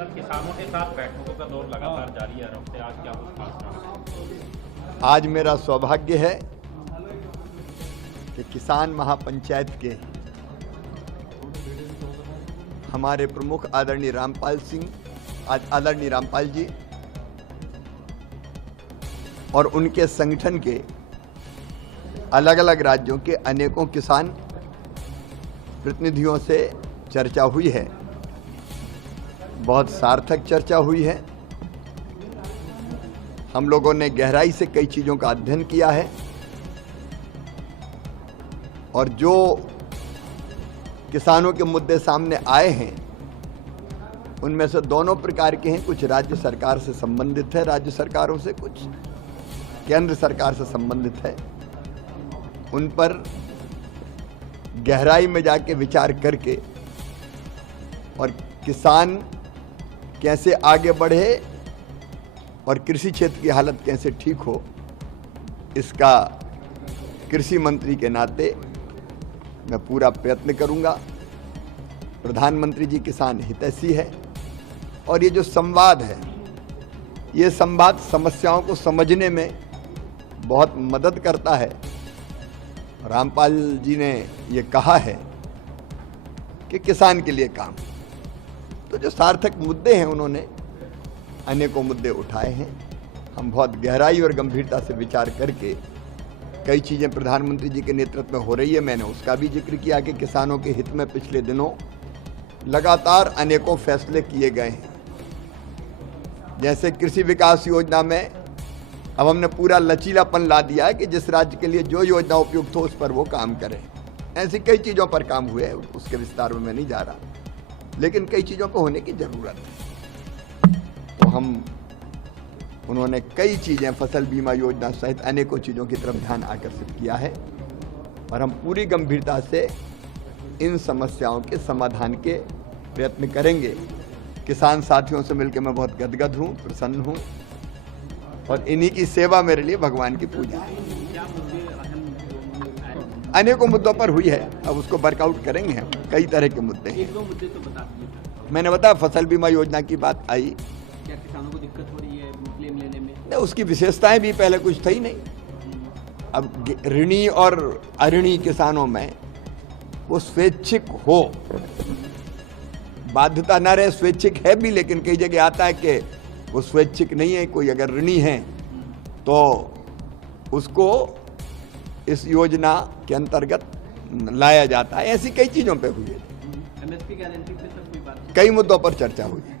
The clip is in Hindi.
सर, किसानों के साथ बैठकों का दौर लगातार जारी है। आज क्या कुछ खास रहा? आज मेरा सौभाग्य है कि किसान महापंचायत के हमारे प्रमुख आदरणीय रामपाल जी और उनके संगठन के अलग अलग राज्यों के अनेकों किसान प्रतिनिधियों से चर्चा हुई है। बहुत सार्थक चर्चा हुई है। हम लोगों ने गहराई से कई चीज़ों का अध्ययन किया है और जो किसानों के मुद्दे सामने आए हैं उनमें से दोनों प्रकार के हैं। कुछ राज्य सरकार से संबंधित है, राज्य सरकारों से, कुछ केंद्र सरकार से संबंधित है। उन पर गहराई में जाके विचार करके और किसान कैसे आगे बढ़े और कृषि क्षेत्र की हालत कैसे ठीक हो, इसका कृषि मंत्री के नाते मैं पूरा प्रयत्न करूंगा। प्रधानमंत्री जी किसान हितैषी है और ये जो संवाद है, ये संवाद समस्याओं को समझने में बहुत मदद करता है। रामपाल जी ने ये कहा है कि किसान के लिए काम, तो जो सार्थक मुद्दे हैं उन्होंने अनेकों मुद्दे उठाए हैं। हम बहुत गहराई और गंभीरता से विचार करके कई चीज़ें प्रधानमंत्री जी के नेतृत्व में हो रही है, मैंने उसका भी जिक्र किया कि किसानों के हित में पिछले दिनों लगातार अनेकों फैसले किए गए हैं। जैसे कृषि विकास योजना में अब हमने पूरा लचीलापन ला दिया है कि जिस राज्य के लिए जो योजना उपयुक्त हो उस पर वो काम करें। ऐसी कई चीज़ों पर काम हुए हैं, उसके विस्तार में मैं नहीं जा रहा, लेकिन कई चीज़ों को होने की ज़रूरत है। तो उन्होंने कई चीज़ें, फसल बीमा योजना सहित अनेकों चीज़ों की तरफ ध्यान आकर्षित किया है और हम पूरी गंभीरता से इन समस्याओं के समाधान के प्रयत्न करेंगे। किसान साथियों से मिलकर मैं बहुत गदगद हूँ, प्रसन्न हूँ और इन्हीं की सेवा मेरे लिए भगवान की पूजा है। अनेकों मुद्दों पर हुई है, अब उसको वर्कआउट करेंगे हम। कई तरह के मुद्दे हैं। मुद्दे तो बता दीजिए। मैंने बताया फसल बीमा योजना की बात आई। क्या किसानों को दिक्कत हो रही है क्लेम लेने में? नहीं, उसकी विशेषताएं भी पहले कुछ थी नहीं। अब ऋणी और अऋणी किसानों में वो स्वैच्छिक हो, बाध्यता न रहे, स्वैच्छिक है भी, लेकिन कई जगह आता है कि वो स्वैच्छिक नहीं है। कोई अगर ऋणी है तो उसको इस योजना के अंतर्गत लाया जाता है। ऐसी कई चीज़ों पे हुई है, एमएसपी गारंटी पे सब कोई बात, कई मुद्दों पर चर्चा हुई है।